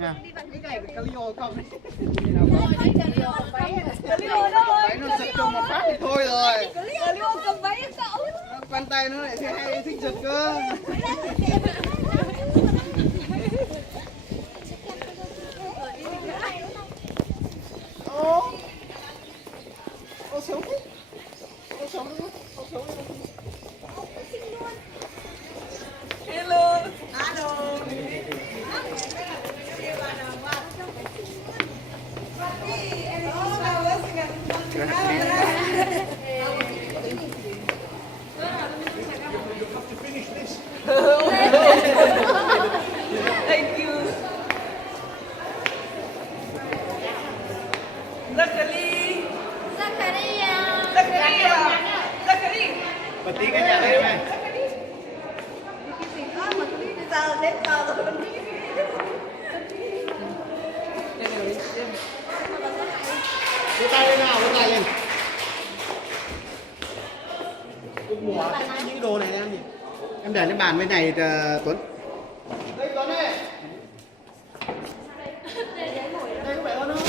nha. Cái này của Calio không? Váy nó giật chung một phát thì thôi rồi. cầm váy cậu. Quan tay nó lại hay thích giật cơ. Ô xấu thế. Ô xấu đúng không? Ô xấu đúng không? Hello. Thank you. Zachary. Bật tí cái nhà đây em ơi. Đưa tay lên nào, đưa tay lên. Mùa những đồ này em gì? Em để lên bàn bên này Tuấn. Đây Tuấn ơi. Đây có phải hơn không?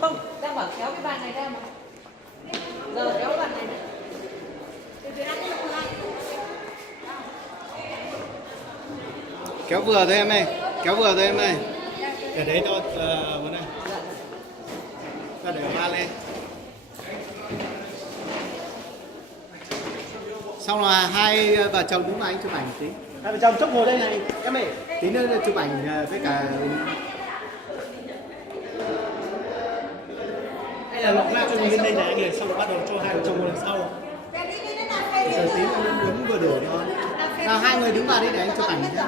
Không, đang bảo kéo cái bàn này ra mà. Giờ kéo bàn này. Kéo vừa thôi em ơi. Kéo vừa thôi em ơi. Để đấy cho vấn này. Ta để ba lên. Xong là hai vợ chồng đứng lại anh chụp ảnh một tí. Hai vợ chồng chốc ngồi đây này em ơi. Tí nữa chụp ảnh với cả. Hay là lọc ra cho mình lên đây này anh ơi, xong rồi bắt đầu cho hai vợ chồng ngồi đằng sau. Giờ tí nó đứng vừa đủ thôi. Nào hai người đứng vào đi để anh chụp ảnh nhé.